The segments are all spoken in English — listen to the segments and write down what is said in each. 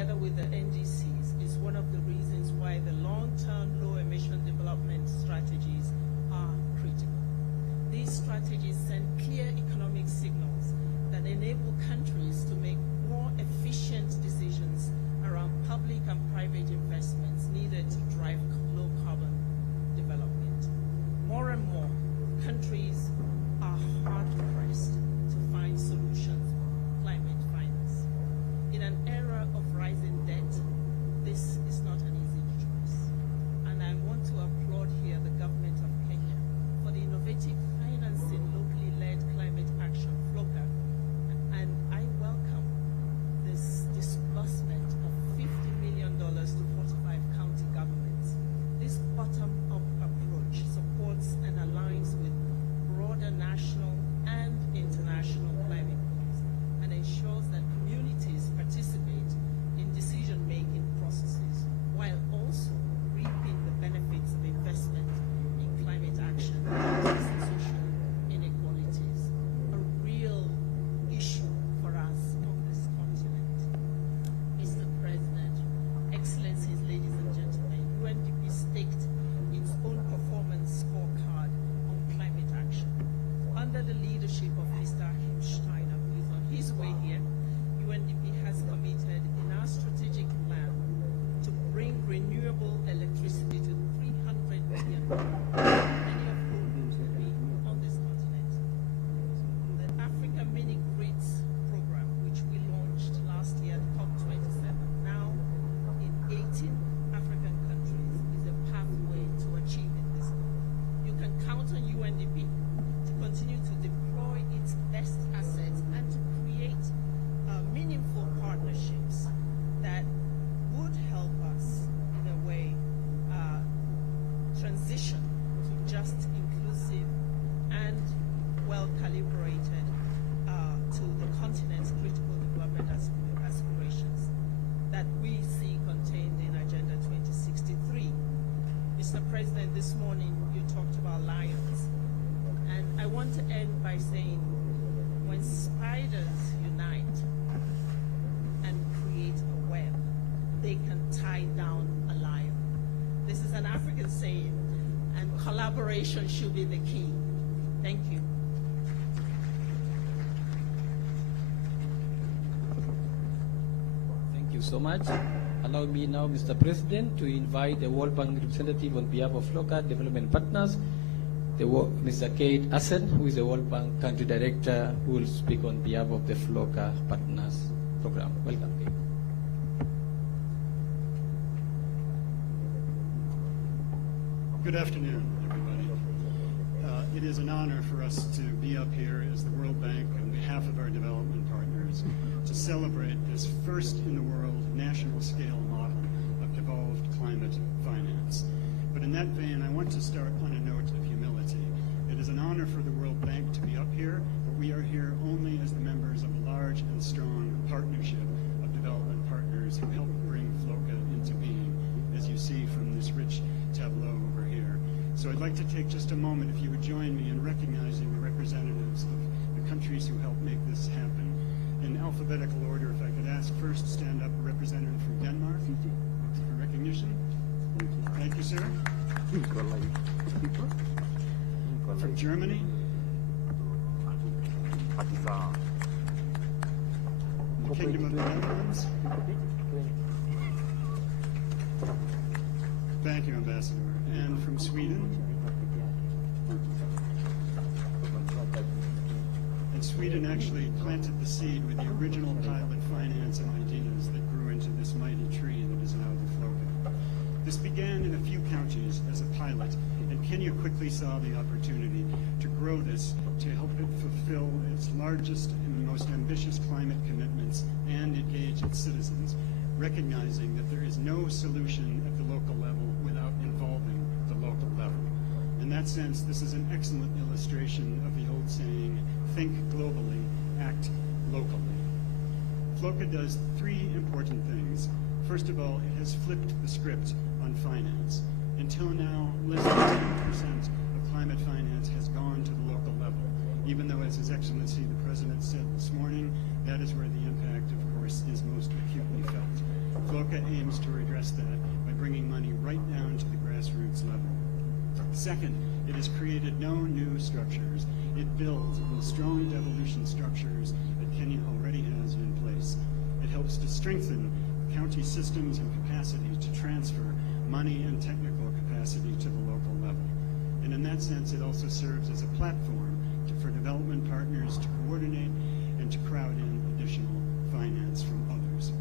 together with the NDCs, is one of the reasons why the long-term low-emission development strategies are critical. These strategies send clear economic signals that enable countries to make more efficient decisions around public and private investments needed to drive low-carbon development. More and more countries are hard-pressed to find solutions for climate finance. In an era of rising debt, this is not an easy choice. And I want to applaud here the government of Kenya for the innovative financing locally led climate action, FLOCA, and I welcome this disbursement of $50 million to 45 county governments. This bottom-up approach supports and aligns with broader national and international climate goals and ensures that communities participate in decision-making processes while also reaping the benefits of investment in climate action and addressing social inequalities, a real issue for us on this continent. Mr. President, Excellencies, ladies and gentlemen, UNDP staked its own performance scorecard on climate action. Under the leadership of Mr. Achim Steiner, who is on his way here, UNDP has committed in our strategic plan to bring renewable electricity to 300 million people, many of whom will be on this continent. The Africa Mini Grids program, which we launched last year at COP27, now in 18 African countries, is a pathway to achieving this goal. You can count on UNDP to continue to deploy its best assets and to create meaningful partnerships that would help us, in a way, transition to just, inclusive, and well-calibrated to the continent's critical development aspirations that we see contained in Agenda 2063. Mr. President, this morning you talked about lions, and I want to end by saying when spiders unite and create a web, they can tie down a lion. This is an African saying, and collaboration should be the key. Thank you. Thank you so much. Allow me now, Mr. President, to invite the World Bank representative on behalf of FLOCA Development Partners, Mr. Kate Assen, who is the World Bank Country Director, who will speak on behalf of the FLOCA Partners Program. Welcome, Kate. Good afternoon, everybody. It is an honor for us to be up here as the World Bank on behalf of our development partners to celebrate this first in the world national scale model of devolved climate finance. But in that vein, I want to start on a note of humility. It is an honor for the World Bank to be up here, but we are here only as the members of a large and strong partnership of development partners who help bring FLOCA into being, as you see from this rich tableau over here. So I'd like to take just a moment, if you would join me in recognizing the representatives of the countries who helped make this happen. In alphabetical order, if I could ask first, stand up a representative from Denmark for recognition. Thank you, sir. From Germany. The Kingdom of the Netherlands. Thank you, Ambassador. And from Sweden. And Sweden actually planted the seed with the original pilot finance and ideas that grew into this mighty tree that is now the FLOCA. This began in a few counties as a pilot, and Kenya quickly saw the opportunity to grow this to help it fulfill its largest and most ambitious climate commitments and engage its citizens, recognizing that there is no solution at the local level without involving the local level. In that sense, this is an excellent illustration of the old saying, think globally, act locally. FLOCA does three important things. First of all, it has flipped the script on finance. Until now, less than 10% of climate finance has gone to the local level, even though, as His Excellency the President said this morning, that is where the impact, of course, is most acutely felt. FLOCA aims to address that by bringing money right down to the grassroots level. Second, it has created no new structures. It builds on the strong devolution structures that Kenya already has in place. It helps to strengthen county systems and capacity to transfer money and technical capacity to the local level. And in that sense, it also serves as a platform for development partners to coordinate and to crowd in additional finance from others.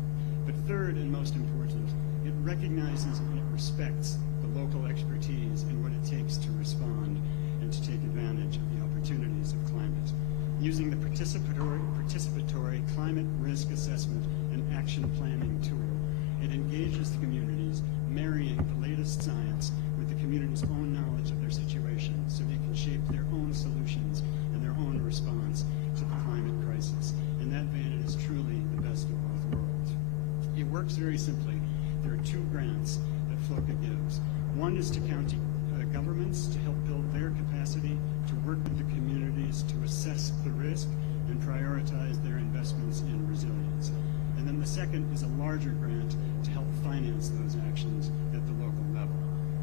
But third and most important, it recognizes and it respects the local expertise and what it takes to respond and to take advantage of the opportunities of climate. Using the participatory climate risk assessment and action planning tool, it engages the communities, marrying the latest science with the community's own knowledge of their situation so they can shape their own solutions and their own response to the climate crisis. And that vantage is truly the best of both worlds. It works very simply. There are two grants that FLOCA gives. One is to county governments to help build their capacity to work with the communities to assess the risk and prioritize their investments in resilience. And then the second is a larger grant to help finance those actions at the local level.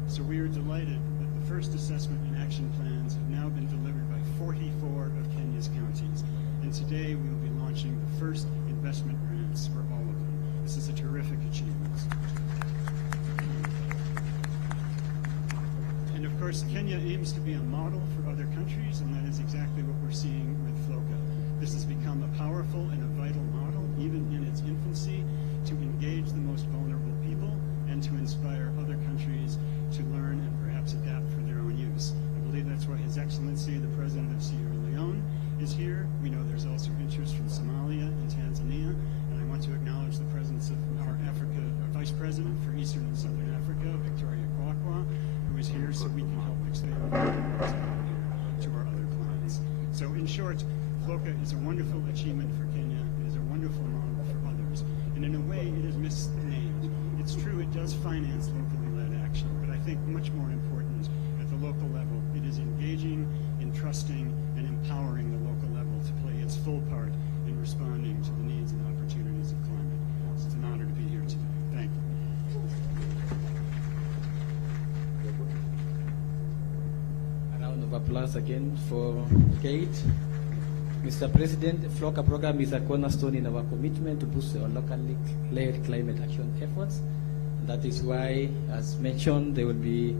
So we are delighted that the first assessment and action plans have now been delivered by 44 of Kenya's counties. And today we will be launching the first investment grants for all of them. This is a terrific achievement. And of course, Kenya aims to be a model for other countries, and that is exactly what we're seeing with FLOCA. This has become a powerful and a vital model, even in its infancy, to engage the most vulnerable people and to inspire other countries to learn and perhaps adapt for their own use. I believe that's why His Excellency, the President of Sierra Leone, is here. We know there's also interest from Somalia and Tanzania, and I want to acknowledge the presence of our Vice President for Eastern and Southern Africa, Victoria Kwakwa, who is here so we can help expand to our other clients. So in short, FLOCA is a wonderful achievement for Kenya. It is a wonderful model for others. And in a way, it is misnamed. It's true, it does finance locally led action, but I think much more important at the local level, it is engaging, entrusting, and empowering the local level to play its full part in responding to the needs and opportunities of climate. It's an honor to be here today. Thank you. A round of applause again for Kate. Mr. President, the FLOCA program is a cornerstone in our commitment to boost our locally led climate action efforts. And that is why, as mentioned, there will be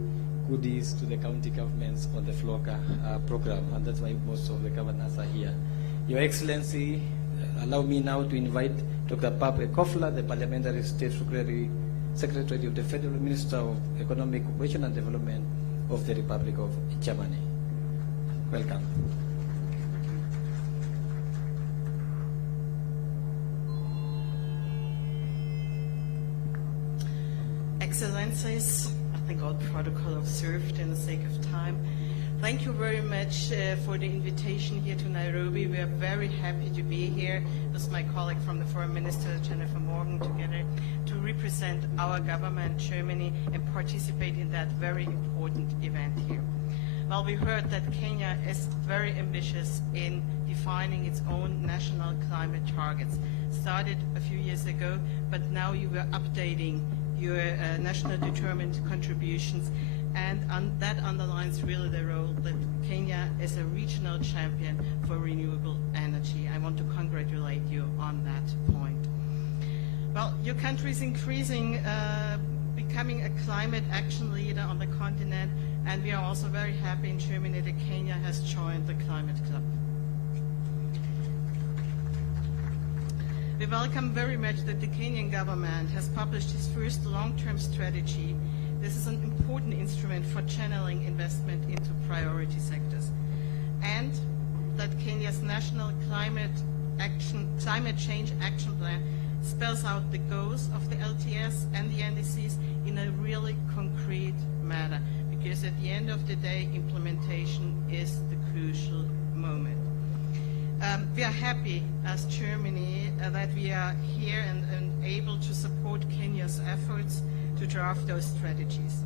goodies to the county governments on the FLOCA program, and that's why most of the governors are here. Your Excellency, allow me now to invite Dr. Pab Ekofla, the Parliamentary State Secretary of the Federal Minister of Economic Cooperation and Development of the Republic of Germany. Welcome. Excellencies, I think all protocol observed in the sake of time. Thank you very much for the invitation here to Nairobi. We are very happy to be here with my colleague from the Foreign Minister, Jennifer Morgan, together to represent our government, Germany, and participate in that very important event here. Well, we heard that Kenya is very ambitious in defining its own national climate targets. Started a few years ago, but now you are updating your national determined contributions, and that underlines really the role that Kenya is a regional champion for renewable energy. I want to congratulate you on that point. Well, your country is increasing, becoming a climate action leader on the continent, and we are also very happy in Germany that Kenya has joined the Climate Club. We welcome very much that the Kenyan government has published its first long-term strategy. This is an important instrument for channeling investment into priority sectors. And that Kenya's National Climate Change Action Plan spells out the goals of the LTS and the NDCs in a really concrete manner, because at the end of the day, implementation is the crucial moment. We are happy as Germany that we are here and able to support Kenya's efforts to draft those strategies.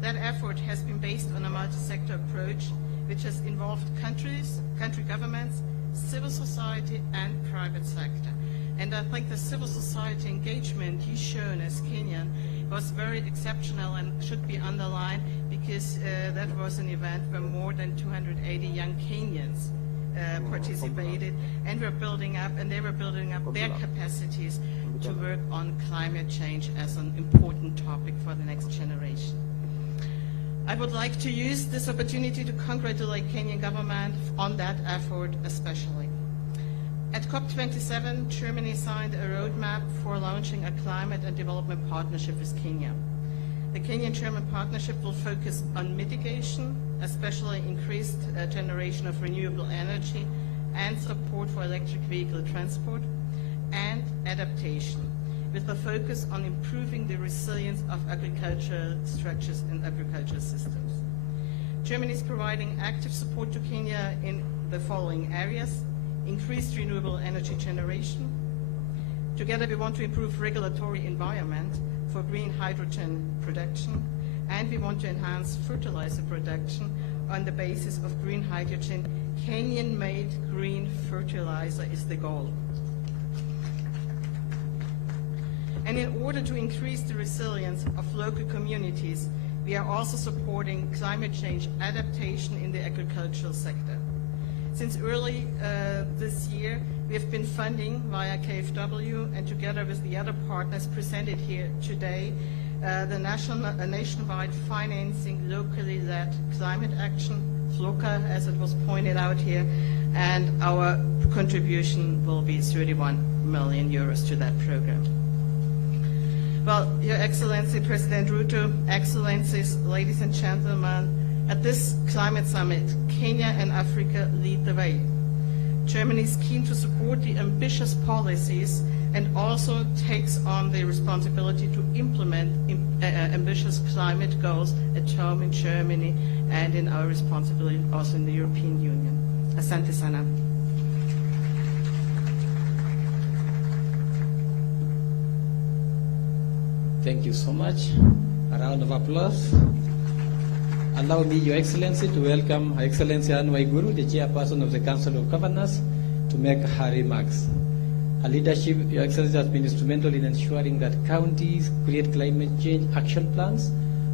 That effort has been based on a multi-sector approach which has involved country governments, civil society and private sector. And I think the civil society engagement you've shown as Kenyan was very exceptional and should be underlined, because that was an event where more than 280 young Kenyans participated, and they were building up their capacities to work on climate change as an important topic for the next generation. I would like to use this opportunity to congratulate Kenyan government on that effort especially. At COP27, Germany signed a roadmap for launching a climate and development partnership with Kenya. The Kenyan-German partnership will focus on mitigation, especially increased generation of renewable energy and support for electric vehicle transport, and adaptation, with a focus on improving the resilience of agricultural structures and agricultural systems. Germany is providing active support to Kenya in the following areas: increased renewable energy generation. Together we want to improve regulatory environment for green hydrogen production, and we want to enhance fertilizer production on the basis of green hydrogen. Kenyan-made green fertilizer is the goal. And in order to increase the resilience of local communities, we are also supporting climate change adaptation in the agricultural sector. Since early this year, we have been funding via KfW, and together with the other partners presented here today, the nationwide financing locally led climate action, FLOCA, as it was pointed out here, and our contribution will be 31 million euros to that program. Well, Your Excellency, President Ruto, Excellencies, ladies and gentlemen, at this climate summit, Kenya and Africa lead the way. Germany is keen to support the ambitious policies and also takes on the responsibility to implement ambitious climate goals at home in Germany and in our responsibility also in the European Union. Asante sana. Thank you so much. A round of applause. Allow me, Your Excellency, to welcome Her Excellency Anne Waiguru, the Chairperson of the Council of Governors, to make her remarks. Her leadership, Your Excellency, has been instrumental in ensuring that counties create climate change action plans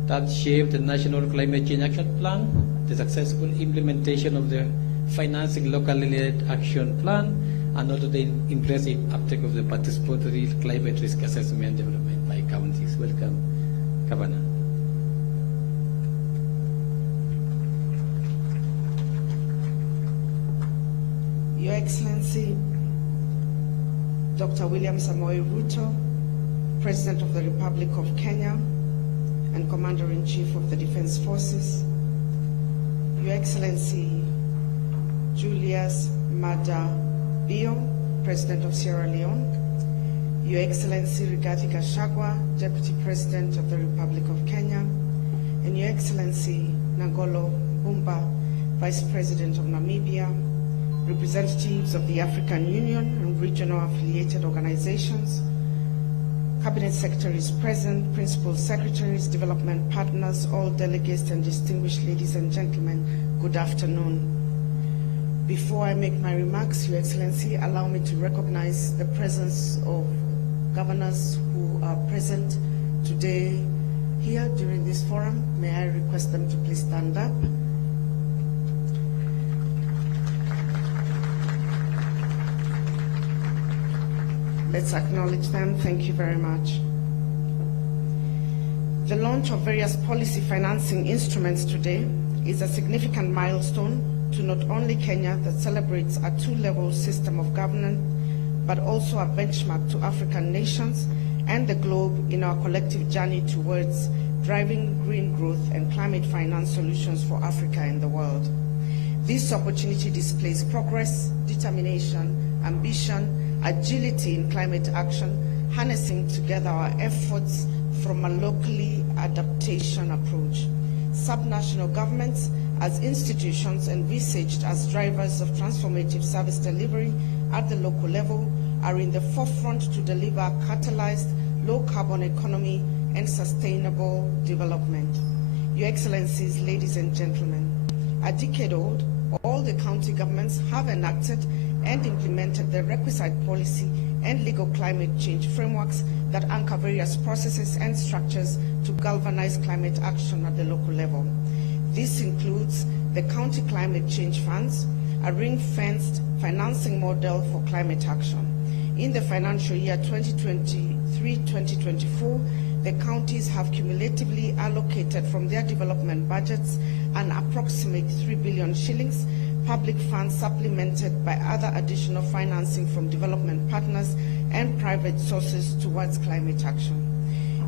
that shape the National Climate Change Action Plan, the successful implementation of the Financing Locally Led Action Plan, and also the impressive uptake of the participatory climate risk assessment and development by counties. Welcome, Governor. Your Excellency, Dr. William Samoei Ruto, President of the Republic of Kenya and Commander-in-Chief of the Defense Forces, Your Excellency, Julius Maada Bio, President of Sierra Leone, Your Excellency Rigathi Gachagua, Deputy President of the Republic of Kenya, and Your Excellency Ngolo Mbumba, Vice President of Namibia, representatives of the African Union and regional affiliated organizations, Cabinet Secretaries present, Principal Secretaries, development partners, all delegates and distinguished ladies and gentlemen, good afternoon. Before I make my remarks, Your Excellency, allow me to recognize the presence of governors who are present today here during this forum. May I request them to please stand up. Let's acknowledge them. Thank you very much. The launch of various policy financing instruments today is a significant milestone to not only Kenya, that celebrates a two-level system of governance, but also a benchmark to African nations and the globe in our collective journey towards driving green growth and climate finance solutions for Africa and the world. This opportunity displays progress, determination, ambition, agility in climate action, harnessing together our efforts from a locally adaptation approach. Subnational governments as institutions envisaged as drivers of transformative service delivery at the local level are in the forefront to deliver a catalyzed low-carbon economy and sustainable development. Your Excellencies, ladies and gentlemen, a decade old, all the county governments have enacted and implemented the requisite policy and legal climate change frameworks that anchor various processes and structures to galvanize climate action at the local level. This includes the county climate change funds, a ring-fenced financing model for climate action. In the financial year 2023-2024, the counties have cumulatively allocated from their development budgets an approximate 3 billion shillings public funds supplemented by other additional financing from development partners and private sources towards climate action.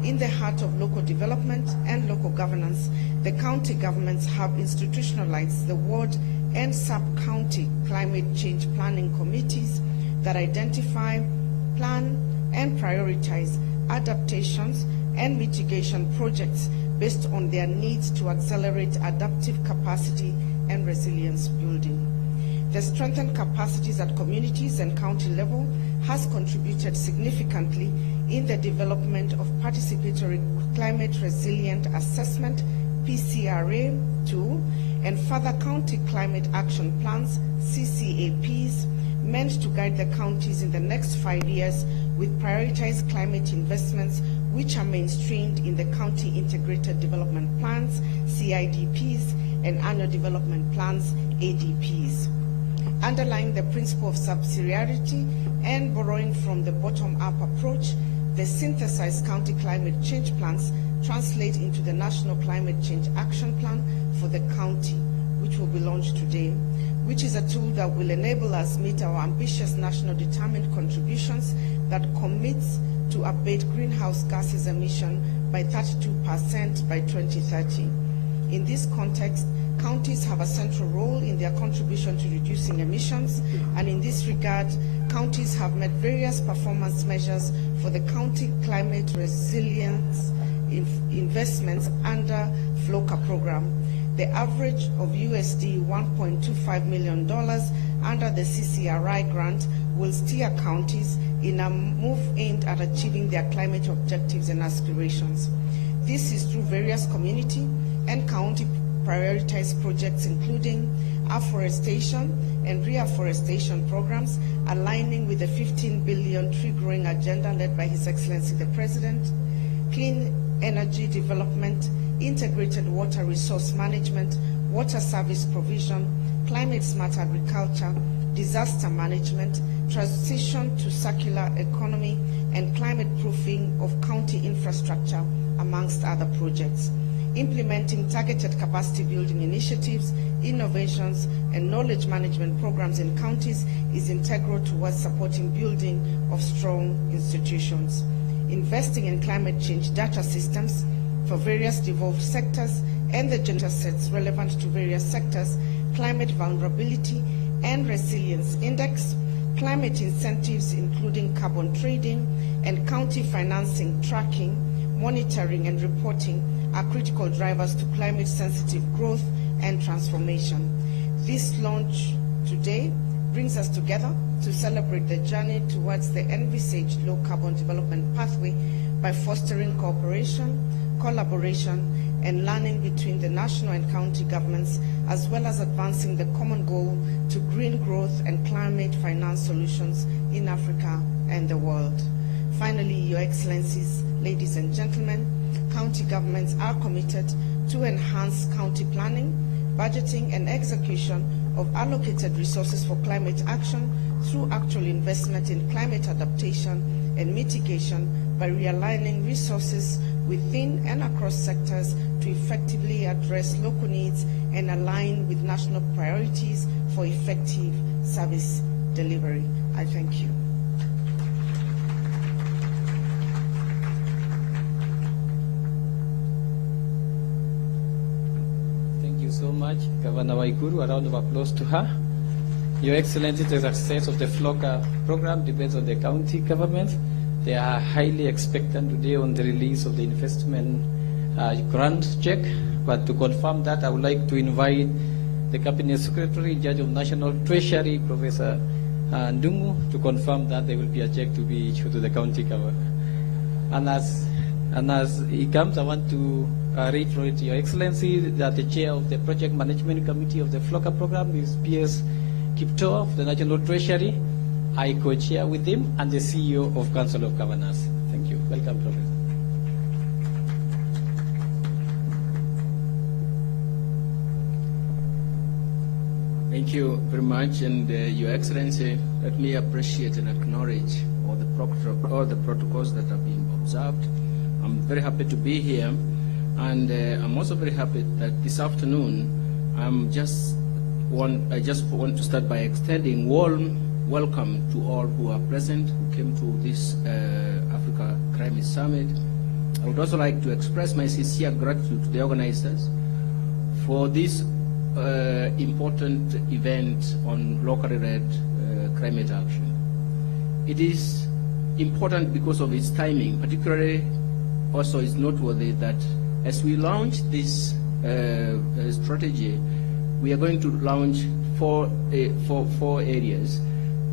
In the heart of local development and local governance, the county governments have institutionalized the ward and sub-county climate change planning committees that identify, plan, and prioritize adaptations and mitigation projects based on their needs to accelerate adaptive capacity and resilience building. The strengthened capacities at communities and county level has contributed significantly in the development of participatory climate resilient assessment, PCRA 2, and further county climate action plans, CCAPs, meant to guide the counties in the next 5 years with prioritized climate investments which are mainstreamed in the county integrated development plans, CIDPs, and annual development plans, ADPs. Underlying the principle of subsidiarity and borrowing from the bottom-up approach, the synthesized county climate change plans translate into the National Climate Change Action Plan for the county, which will be launched today, which is a tool that will enable us meet our ambitious national determined contributions that commits to abate greenhouse gases emission by 32% by 2030. In this context, counties have a central role in their contribution to reducing emissions, and in this regard, counties have made various performance measures for the county climate resilience investments under FLOCA program. The average of USD $1.25 million under the CCRI grant will steer counties in a move aimed at achieving their climate objectives and aspirations. This is through various community and county prioritized projects, including afforestation and reforestation programs, aligning with the 15 billion tree growing agenda led by His Excellency the President, clean energy development, integrated water resource management, water service provision, climate smart agriculture, disaster management, transition to circular economy, and climate proofing of county infrastructure, amongst other projects. Implementing targeted capacity building initiatives, innovations, and knowledge management programs in counties is integral towards supporting building of strong institutions. Investing in climate change data systems for various devolved sectors and the data sets relevant to various sectors, climate vulnerability and resilience index, climate incentives including carbon trading, and county financing tracking, monitoring, and reporting are critical drivers to climate-sensitive growth and transformation. This launch today brings us together to celebrate the journey towards the envisaged low-carbon development pathway by fostering cooperation, collaboration, and learning between the national and county governments, as well as advancing the common goal to green growth and climate finance solutions in Africa and the world. Finally, Your Excellencies, ladies and gentlemen, county governments are committed to enhance county planning, budgeting, and execution of allocated resources for climate action through actual investment in climate adaptation and mitigation by realigning resources within and across sectors to effectively address local needs and align with national priorities for effective service delivery. I thank you. So much, Governor Waiguru. A round of applause to her. Your Excellency, the success of the FLOCA program depends on the county governments. They are highly expectant today on the release of the investment grant check. But to confirm that, I would like to invite the Cabinet Secretary, Judge of National Treasury, Professor Ndungu, to confirm that there will be a check to be issued to the county government. And as he comes, I want to reiterate to Your Excellency that the chair of the Project Management Committee of the FLOCA program is P.S. Kipto of the National Treasury, I co-chair with him, and the CEO of Council of Governors. Thank you. Welcome, Professor. Thank you very much, and Your Excellency, let me appreciate and acknowledge all the protocols that are being observed. I'm very happy to be here, and I'm also very happy that this afternoon I just want to start by extending warm welcome to all who are present, who came to this Africa Climate Summit. I would also like to express my sincere gratitude to the organizers for this important event on locally led climate action. It is important because of its timing. Particularly, also it's noteworthy that as we launch this strategy, we are going to launch four areas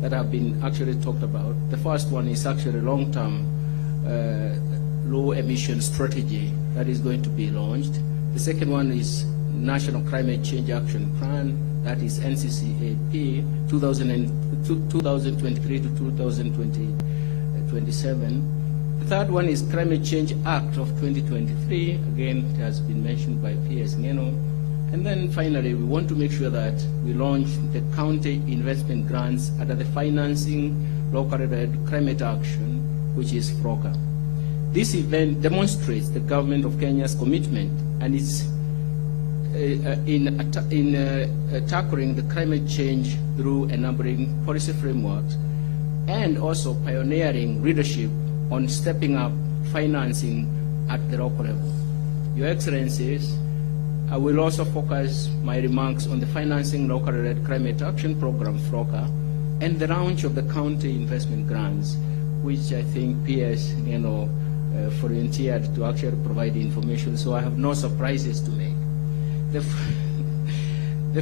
that have been actually talked about. The first one is actually long-term low emission strategy that is going to be launched. The second one is National Climate Change Action Plan, that is NCCAP 2023 to 2027. The third one is Climate Change Act of 2023. Again, it has been mentioned by P.S. Ngeno. And then finally, we want to make sure that we launch the county investment grants under the Financing Locally Led Climate Action, which is FLOCA. This event demonstrates the government of Kenya's commitment and its in tackling the climate change through enabling policy frameworks, and also pioneering leadership on stepping up financing at the local level. Your Excellencies, I will also focus my remarks on the Financing Locally Led Climate Action Program, FLOCA, and the launch of the county investment grants, which I think P.S. Ngeno volunteered to actually provide information, so I have no surprises to make. The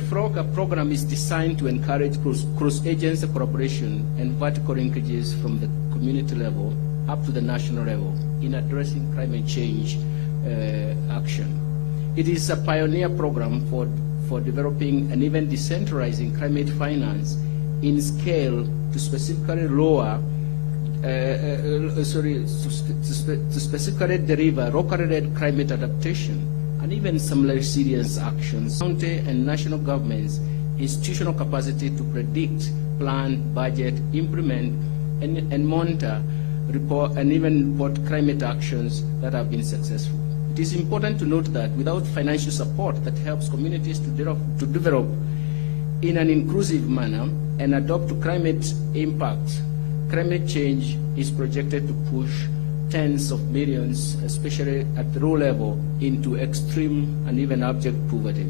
FLOCA program is designed to encourage cross-agency collaboration and vertical linkages from the community level up to the national level in addressing climate change action. It is a pioneer program for developing and even decentralizing climate finance in scale to specifically specifically deliver locally led climate adaptation and even some resilience actions. County and national governments' institutional capacity to predict, plan, budget, implement, and monitor, report, and even report climate actions that have been successful. It is important to note that without financial support that helps communities to develop in an inclusive manner and adapt to climate impacts, climate change is projected to push tens of millions, especially at the low level, into extreme and even abject poverty.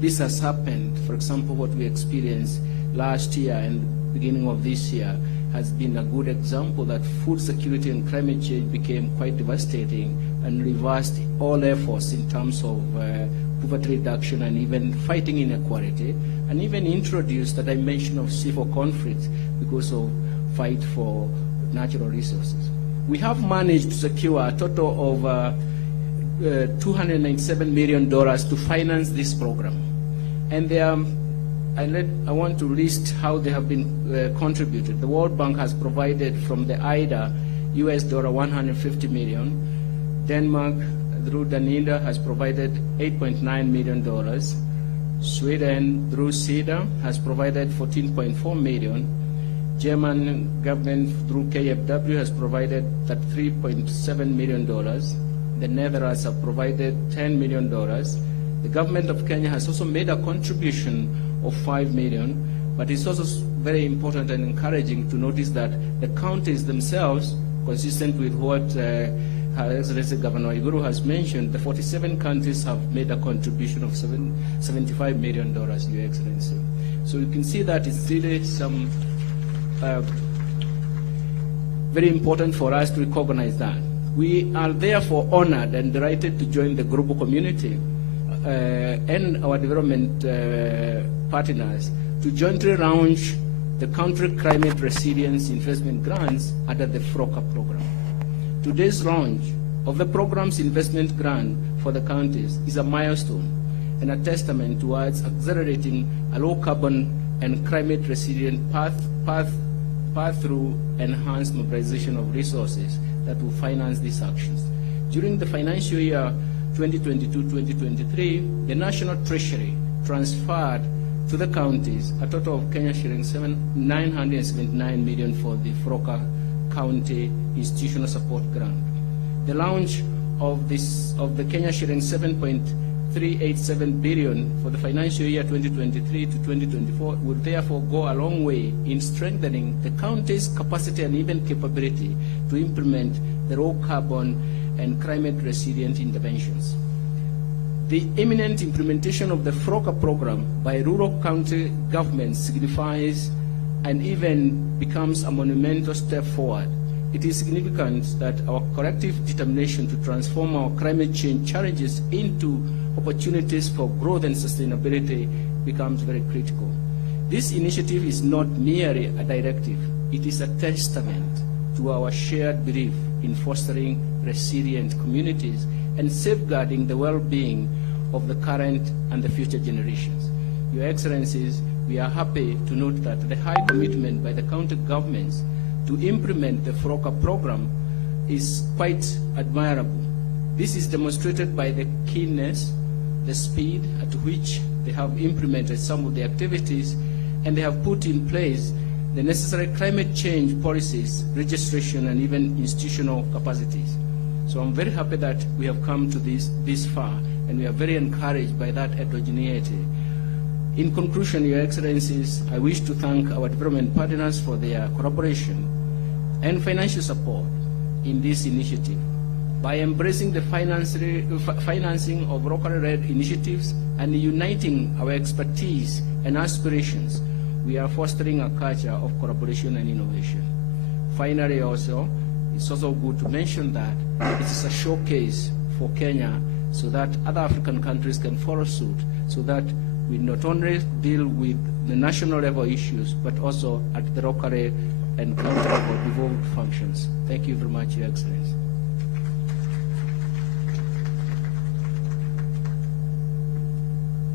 This has happened. For example, what we experienced last year and the beginning of this year has been a good example that food security and climate change became quite devastating and reversed all efforts in terms of poverty reduction and even fighting inequality, and even introduced the dimension of civil conflict because of fight for natural resources. We have managed to secure a total of $297 million to finance this program. And I want to list how they have been contributed. The World Bank has provided from the IDA US $150 million. Denmark, through Danida, has provided $8.9 million. Sweden, through CEDA, has provided $14.4 million. German government through KfW has provided $3.7 million. The Netherlands have provided $10 million. The government of Kenya has also made a contribution of $5 million, but it's also very important and encouraging to notice that the counties themselves, consistent with what Her Excellency Governor Iguru has mentioned, the 47 countries have made a contribution of $75 million, Your Excellency. So you can see that it's really some very important for us to recognize that. We are therefore honored and delighted to join the global community and our development partners to jointly launch the Country Climate Resilience Investment Grants under the FLOCA program. Today's launch of the program's investment grant for the counties is a milestone and a testament towards accelerating a low-carbon and climate-resilient path path through enhanced mobilization of resources that will finance these actions. During the financial year 2022-2023, the National Treasury transferred to the counties a total of Kenya shillings 979 million for the Foroka County Institutional Support Grant. The launch of the Kenya shillings 7.387 billion for the financial year 2023 to 2024 will therefore go a long way in strengthening the county's capacity and even capability to implement the low carbon and climate resilient interventions. The imminent implementation of the Foroka program by rural county governments signifies and even becomes a monumental step forward. It is significant that our collective determination to transform our climate change challenges into opportunities for growth and sustainability becomes very critical. This initiative is not merely a directive, it is a testament to our shared belief in fostering resilient communities and safeguarding the well-being of the current and the future generations. Your Excellencies, we are happy to note that the high commitment by the county governments to implement the Foroka program is quite admirable. This is demonstrated by the keenness, the speed at which they have implemented some of the activities, and they have put in place the necessary climate change policies, registration, and even institutional capacities. So I'm very happy that we have come to this far, and we are very encouraged by that heterogeneity. In conclusion, Your Excellencies, I wish to thank our development partners for their collaboration and financial support in this initiative. By embracing the financing of locally led initiatives and uniting our expertise and aspirations, we are fostering a culture of collaboration and innovation. Finally, it's also good to mention that it is a showcase for Kenya so that other African countries can follow suit, so that we not only deal with the national level issues, but also at the local and county level devolved functions. Thank you very much, Your Excellency.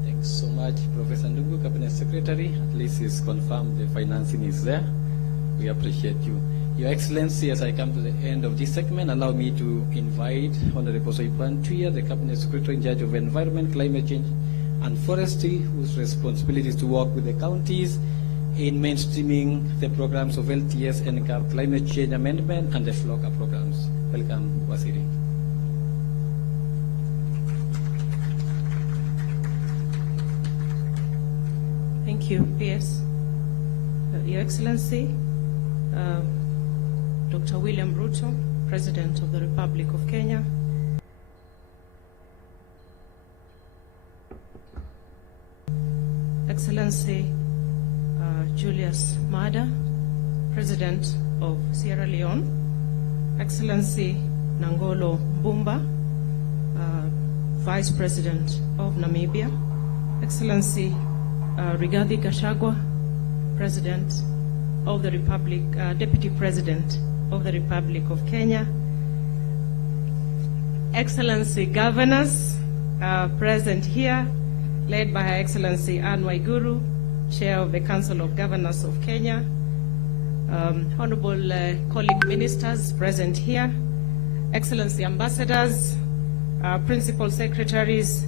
Thanks so much, Professor Ndungu, Cabinet Secretary. At least it's confirmed the financing is there. We appreciate you. Your Excellency, as I come to the end of this segment, allow me to invite Honorable Soipan Tuya, the Cabinet Secretary in charge of Environment, Climate Change, and Forestry, whose responsibility is to work with the counties in mainstreaming the programs of LTS, NCAP, Climate Change Amendment, and the FLOCA programs. Welcome, Waziri. Thank you, PS. Your Excellency, Dr. William Ruto, President of the Republic of Kenya, Excellency Julius Maada, President of Sierra Leone, Excellency Nangolo Mbumba, Vice President of Namibia, Excellency Rigathi Gachagua, President of the Republic, Deputy President of the Republic of Kenya, Excellency Governors present here, led by Her Excellency Anne Waiguru, Chair of the Council of Governors of Kenya, Honorable colleague ministers present here, Excellency Ambassadors, Principal Secretaries,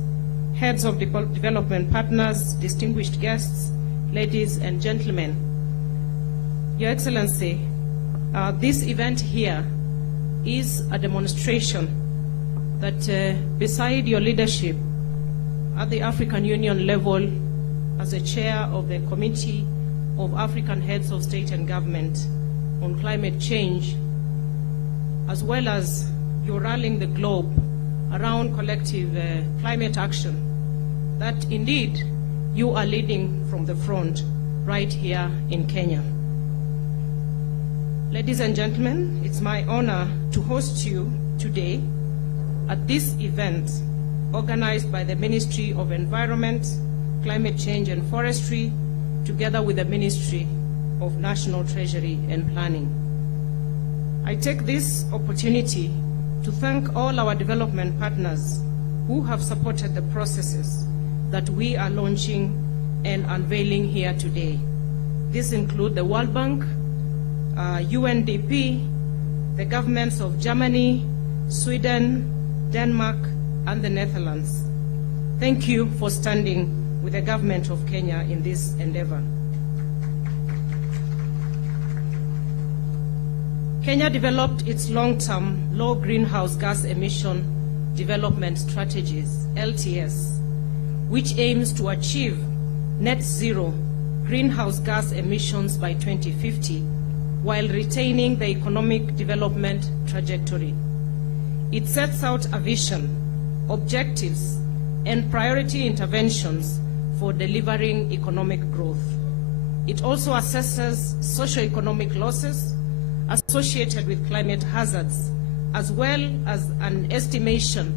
Heads of Development Partners, distinguished guests, ladies and gentlemen. Your Excellency, this event here is a demonstration that beside your leadership at the African Union level as a chair of the Committee of African Heads of State and Government on Climate Change, as well as you're rallying the globe around collective climate action, that indeed you are leading from the front right here in Kenya. Ladies and gentlemen, it's my honor to host you today at this event organized by the Ministry of Environment, Climate Change and Forestry, together with the Ministry of National Treasury and Planning. I take this opportunity to thank all our development partners who have supported the processes that we are launching and unveiling here today. These include the World Bank, UNDP, the governments of Germany, Sweden, Denmark, and the Netherlands. Thank you for standing with the government of Kenya in this endeavor. Kenya developed its long-term low greenhouse gas emission development strategies, LTS, which aims to achieve net zero greenhouse gas emissions by 2050 while retaining the economic development trajectory. It sets out a vision, objectives, and priority interventions for delivering economic growth. It also assesses socio-economic losses associated with climate hazards, as well as an estimation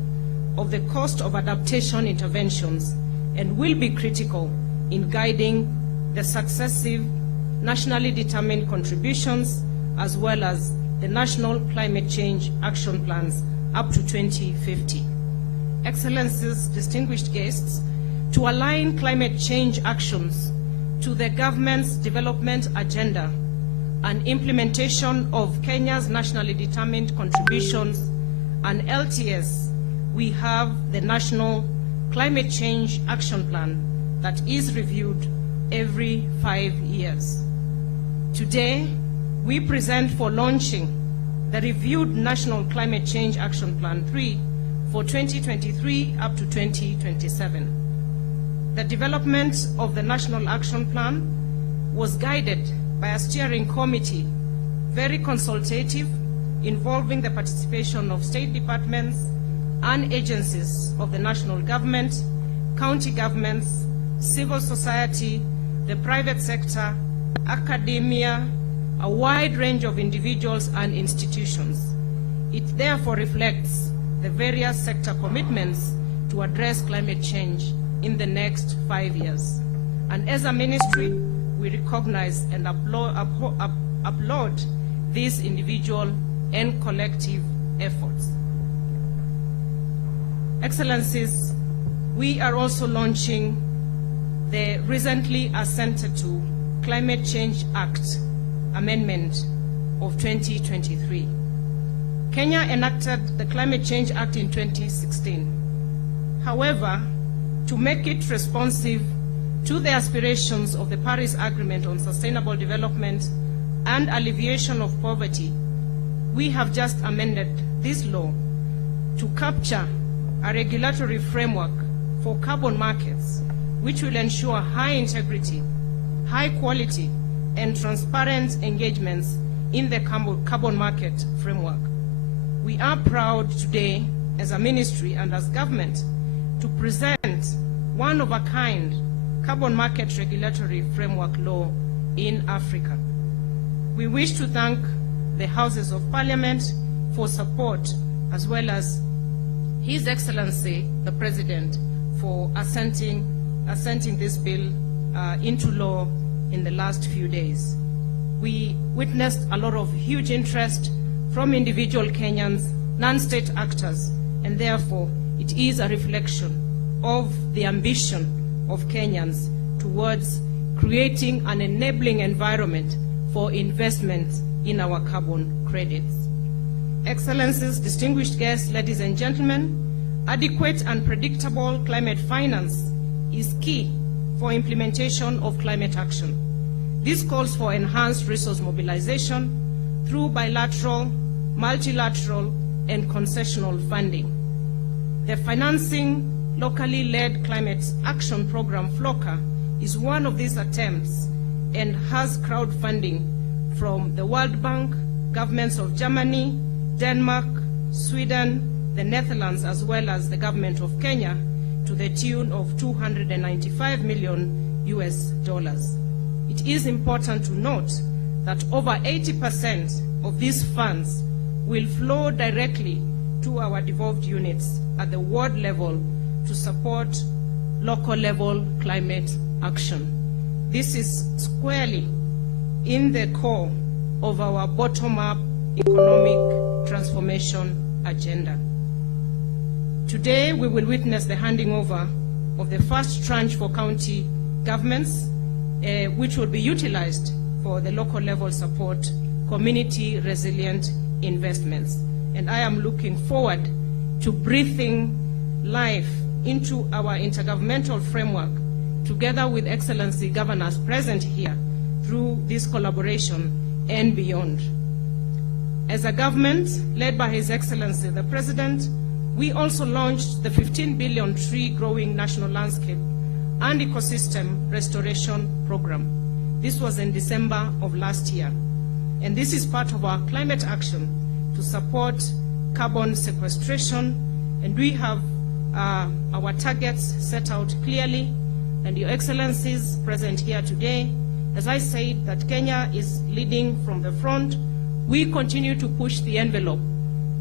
of the cost of adaptation interventions, and will be critical in guiding the successive nationally determined contributions as well as the national climate change action plans up to 2050. Excellencies, distinguished guests, to align climate change actions to the government's development agenda and implementation of Kenya's nationally determined contributions and LTS, we have the National Climate Change Action Plan that is reviewed every 5 years. Today, we present for launching the reviewed National Climate Change Action Plan 3 for 2023 up to 2027. The development of the National Action Plan was guided by a steering committee, very consultative, involving the participation of state departments and agencies of the national government, county governments, civil society, the private sector, academia, a wide range of individuals and institutions. It therefore reflects the various sector commitments to address climate change in the next 5 years. And as a ministry, we recognize and applaud these individual and collective efforts. Excellencies, we are also launching the recently assented to Climate Change Act Amendment of 2023. Kenya enacted the Climate Change Act in 2016. However, to make it responsive to the aspirations of the Paris Agreement on Sustainable Development and alleviation of poverty, we have just amended this law to capture a regulatory framework for carbon markets, which will ensure high integrity, high quality, and transparent engagements in the carbon market framework. We are proud today, as a ministry and as government, to present one-of-a-kind carbon market regulatory framework law in Africa. We wish to thank the Houses of Parliament for support, as well as His Excellency, the President, for assenting this bill into law in the last few days. We witnessed a lot of huge interest from individual Kenyans, non-state actors, and therefore it is a reflection of the ambition of Kenyans towards creating an enabling environment for investment in our carbon credits. Excellencies, distinguished guests, ladies and gentlemen, adequate and predictable climate finance is key for implementation of climate action. This calls for enhanced resource mobilization through bilateral, multilateral, and concessional funding. The Financing Locally Led Climate Action Program, FLOCA, is one of these attempts and has crowdfunding from the World Bank, governments of Germany, Denmark, Sweden, the Netherlands, as well as the government of Kenya, to the tune of $295 million. It is important to note that over 80% of these funds will flow directly to our devolved units at the ward level to support local level climate action. This is squarely in the core of our bottom-up economic transformation agenda. Today, we will witness the handing over of the first tranche for county governments, which will be utilized for the local level support community resilient investments. And I am looking forward to breathing life into our intergovernmental framework together with Excellency governors present here through this collaboration and beyond. As a government led by His Excellency the President, we also launched the 15 billion tree growing national landscape and ecosystem restoration program. This was in December of last year. And this is part of our climate action to support carbon sequestration. And we have our targets set out clearly. And Your Excellencies present here today, as I said, that Kenya is leading from the front. We continue to push the envelope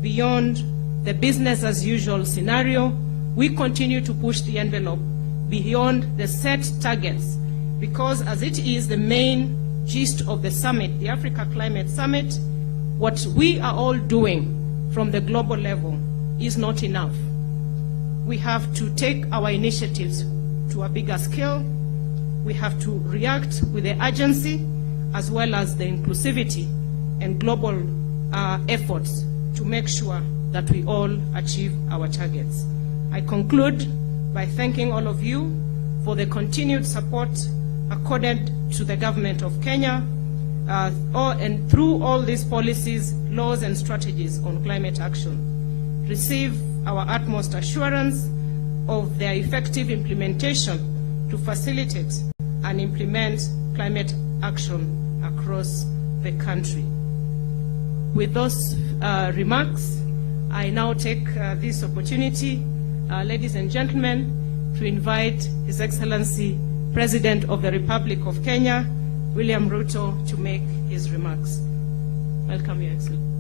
beyond the business as usual scenario. We continue to push the envelope beyond the set targets, because as it is the main gist of the summit, the Africa Climate Summit, what we are all doing from the global level is not enough. We have to take our initiatives to a bigger scale. We have to react with the urgency as well as the inclusivity and global efforts to make sure that we all achieve our targets. I conclude by thanking all of you for the continued support accorded to the government of Kenya and through all these policies, laws and strategies on climate action. Receive our utmost assurance of their effective implementation to facilitate and implement climate action across the country. With those remarks, I now take this opportunity, ladies and gentlemen, to invite His Excellency President of the Republic of Kenya, William Ruto, to make his remarks. Welcome, Your Excellency.